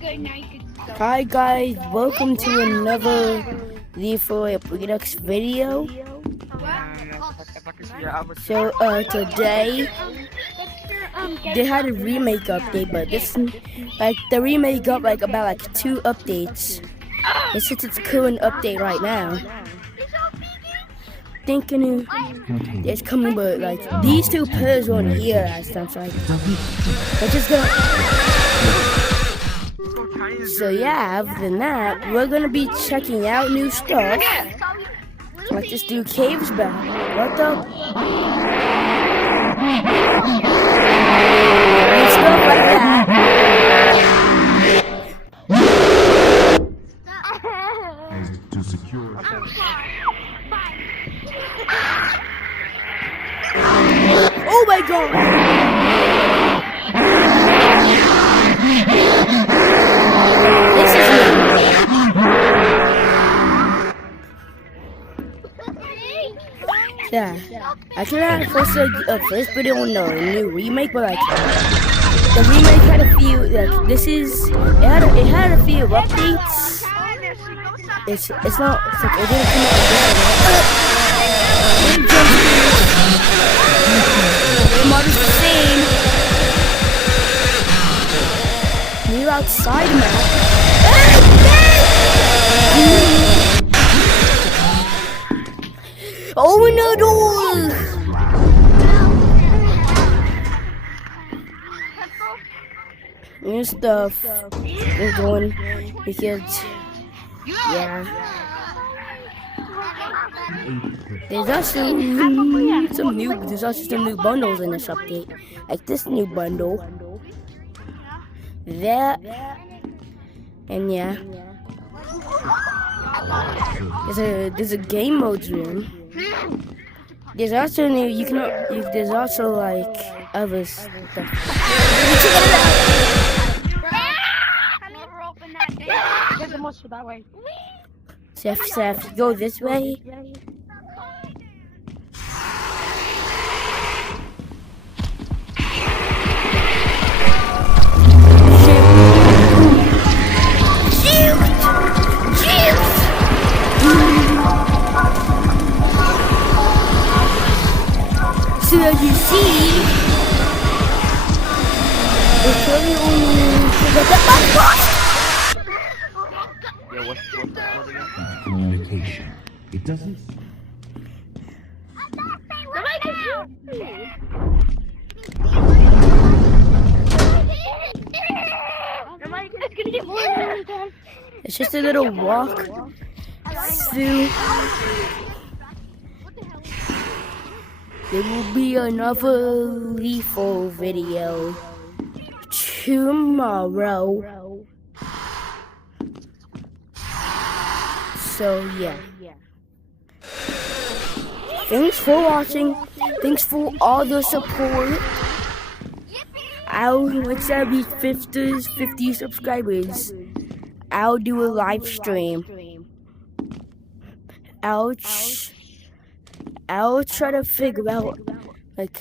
Hi guys, welcome to another redux video. So today they had a remake update, but this the remake got about 2 updates. And since it's current update right now, thinking it's coming, but these 2 pairs weren't here last time, so we're just gonna. So yeah, other than that, we're gonna be checking out new stuff. Like this dude caves back. What the? And stuff like that. To secure. Oh my god! This is new. Yeah, I can add first video on the new remake, but the remake had a few it had a few updates. It's not it didn't come out again. The mod is the same. New outside map. Open the door! New stuff we're going because yeah. There's also some new bundles in this update. Like this new bundle. That and yeah. There's a game modes room. There's also there's also other stuff. Seth, go this way. So as you see, it's really only What's the word again? Communication. It doesn't. It's just a little walk through. There will be another lethal video tomorrow. So yeah. Thanks for watching. Thanks for all the support. Once I reach 50 subscribers, I'll do a live stream. I'll try to figure out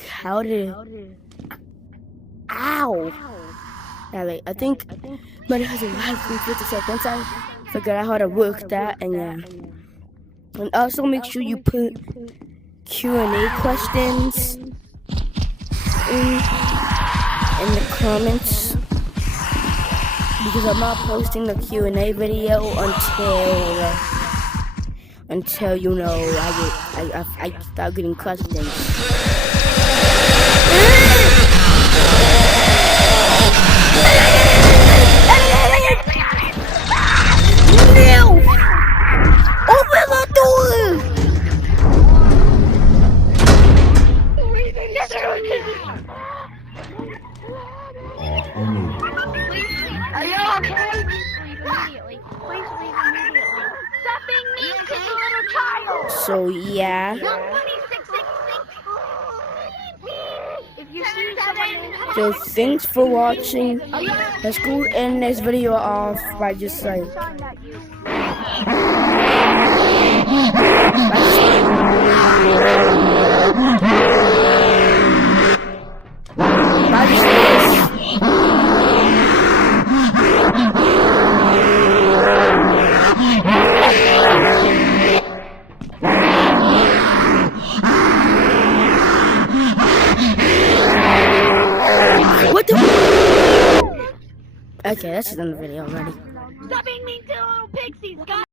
how to. Ow! Yeah, I think but it has a live stream 50 seconds. Once I figure out how to work that, and yeah. And also make sure you put Q&A questions in the comments, because I'm not posting the Q&A video until I start getting questions. No! Open the door! Are you okay? Immediately. Please leave immediately. Stop being mean to the little child. So yeah. So thanks for watching. Let's go end this video off by just Bye. Okay, that's just in the video already. Stop being mean to the little pixies, guys!